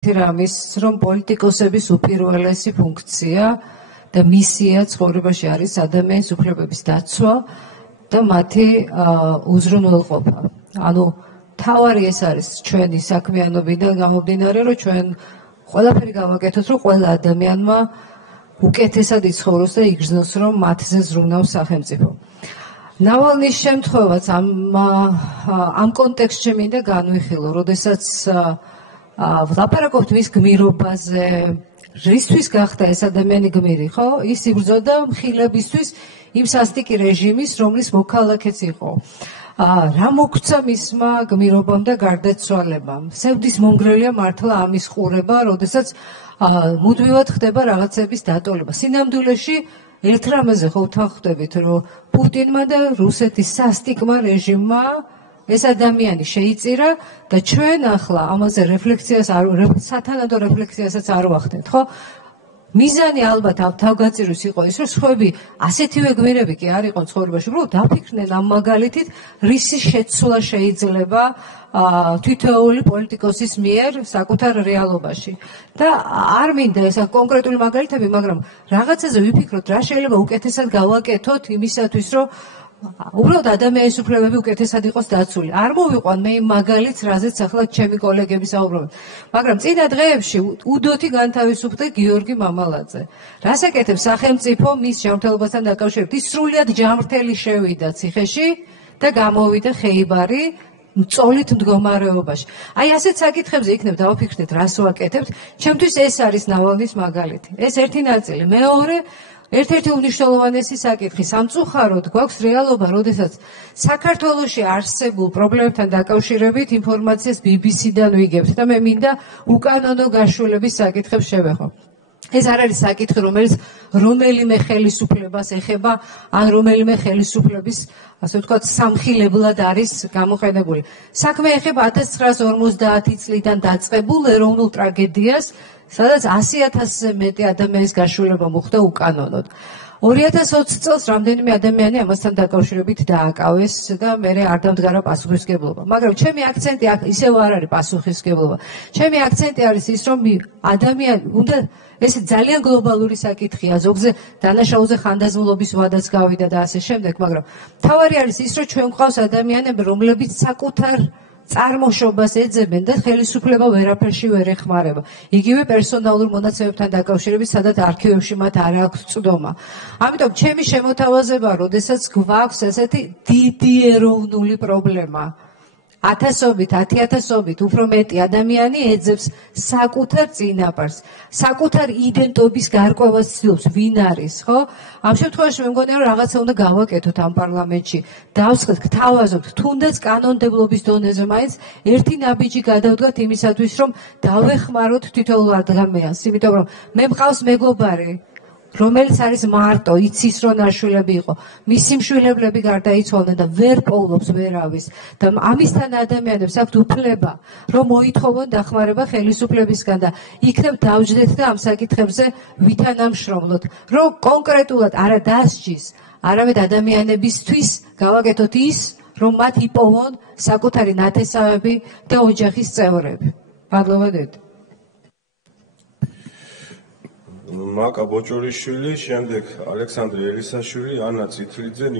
რამის რომ პოლიტიკოსების უპირველესი ფუნქცია და მისია ცხოვრებაში არის ადამიანის უფლებების დაცვა და მათი უზრუნველყოფა. ანუ თავარი ეს არის ჩვენი საქმიანობიდან გამომდინარე, რომ ჩვენ ყველაფერი გავაკეთოთ, რომ ყველა ადამიანმა უკეთესად იცხოვროს და იგრძნოს, რომ მათზე ზრუნავს სახელმწიფო. ნავალნის შემთხვევაც ამ კონტექსტში მინდა განვიხილო, როდესაც ვლაპარაკობთ მის გმირობაზე, რისთვის გახდა ეს ადამიანი გმირი, ხო? ის იბრძოდა მხილებისთვის იმ სასტიკი რეჟიმის, რომლის მოქალაქეც იყო. რა მოგცა მისმა გმირობამ და გარდაცვალებამ? სევდის მომგრელია მართლა ამის ყურება, როდესაც მუდმივად ხდება რაღაცების დატოვება. სინამდვილეში ერთ რამეზე ხო ვთანხმდებით, რომ პუტინმა და რუსეთის სასტიკმა რეჟიმმა ეს ადამიანი შეიწირა და ჩვენ ახლა ამაზე სათანადო რეფლექსიასაც არ ვახდენთ, ხო? მიზანი ალბათ ამ თავგაწირვის იყო ის, რომ სხვები ასეთივე გმირები კი არ იყვნენ ცხოვრებაში, უბრალოდ დაფიქრდნენ ამ მაგალითით, რისი შეცვლა შეიძლება თითოეული პოლიტიკოსის მიერ საკუთარ რეალობაში. და არ მინდა ეს კონკრეტული მაგალითები, მაგრამ რაღაცაზე ვიფიქროთ, რა შეიძლება უკეთესად გავაკეთოთ იმისათვის, რომ უბრალოდ ადამიანის უფლებები უკეთესად იყოს დაცული. არ მოვიყვან მე იმ მაგალითს, რაზეც ახლა ჩემი კოლეგები საუბრობენ. მაგრამ წინა დღეებში უდოთი განთავისუფლდა გიორგი მამალაძე. რას აკეთებს სახელმწიფო მის ჯანმრთელობასთან დაკავშირებით? ის სრულიად ჯანმრთელი შევიდა ციხეში და გამოვიდა ხეიბარი მწოლით მდგომარეობაში. აი ასეთ საკითხებზე იქნებ დავაფიქრდეთ, რას ვაკეთებთ. ჩემთვის ეს არის ნავალნის მაგალითი. ეს ერთი ნაწილი. მეორე ერთ-ერთი უმნიშვნელოვანესი საკითხი. სამწუხაროდ გვაქვს რეალობა, როდესაც საქართველოში არსებულ პრობლემებთან დაკავშირებით ინფორმაციას BBC-დან ვიგებთ და მე მინდა უკანონო გაშულების საკითხებს შევეხო. ეს არ არის საკითხი, რომელიც რომელიმე ხელისუფლებას ეხება, ან რომელიმე ხელისუფლების, ასე ვთქვათ, სამხილებლად არის გამოყენებული. საქმე ეხება 1950 წლიდან დაწყებულ ეროვნულ ტრაგედიას, სადაც 100,000-ზე მეტი ადამიანის გაშულება მოხდა უკანონოდ. 2020 წელს რამდენიმე ადამიანი ამასთან დაკავშირებით დააკავეს და მე არ დამდგარა პასუხისმგებლობა. მაგრამ ჩემი აქცენტი ისევ არ არის პასუხისმგებლობა. ჩემი აქცენტი არის ის, რომ ადამიანი უნდა ეს ძალიან გლობალური საკითხია, ზოგზე დანაშაულზე ხანდაზმულობის ვადაც გავიდა და ასე შემდეგ, მაგრამ თავარი არის ის, რომ ჩვენ გვყავს ადამიანები, რომლებიც საკუთარ წარმოშობას ეძებენ და ხელისუფლება ვერაფერში ვერ ეხმარება. იგივე პერსონალურ მონაცემებთან დაკავშირებით, სადაც არქივებში მათ არ აქვს წვდომა. ამიტომ ჩემი შემოთავაზება, როდესაც გვაქვს ესეთი დიდი ეროვნული პრობლემა, 1000-ობით, უფრო მეტი ადამიანი ეძებს საკუთარ წინაპარს, საკუთარ იდენტობის გარკვევას ცდილობს, ვინ არის, ხო? ამ შემთხვევაში მე მგონია, რომ რაღაცა უნდა გავაკეთოთ ამ პარლამენტში. დავსხეთ, გთავაზობთ, თუნდაც კანონმდებლობის დონეზე მაინც ერთი ნაბიჯი გადავდგათ იმისათვის, რომ დავეხმაროთ თითოეულ ადამიანს, იმიტომ რომ მე მყავს მეგობარი, რომელიც არის მარტო, იცის რომ ნაშვილები იყო. მისი მშვილებლები გარდაიცვალნენ და ვერ პოულობს ვერავის. და ამისთან ადამიანებს აქვთ უფლება, რომ მოითხოვონ დახმარება ხელისუფლებისგან და იქნებ დავჯდეთ და ამ საკითხებზე ვითანამშრომლოთ. რომ კონკრეტულად არა დასჯის, არამედ ადამიანებისთვის გავაკეთოთ ის, რომ მათ იპოვონ საკუთარი ნათესავები და ოჯახის წევრები. მადლობა დედა. მაკა ბოჭორიშვილი, შემდეგ ალექსანდრე ელისაშვილი, ანა წითლიძე.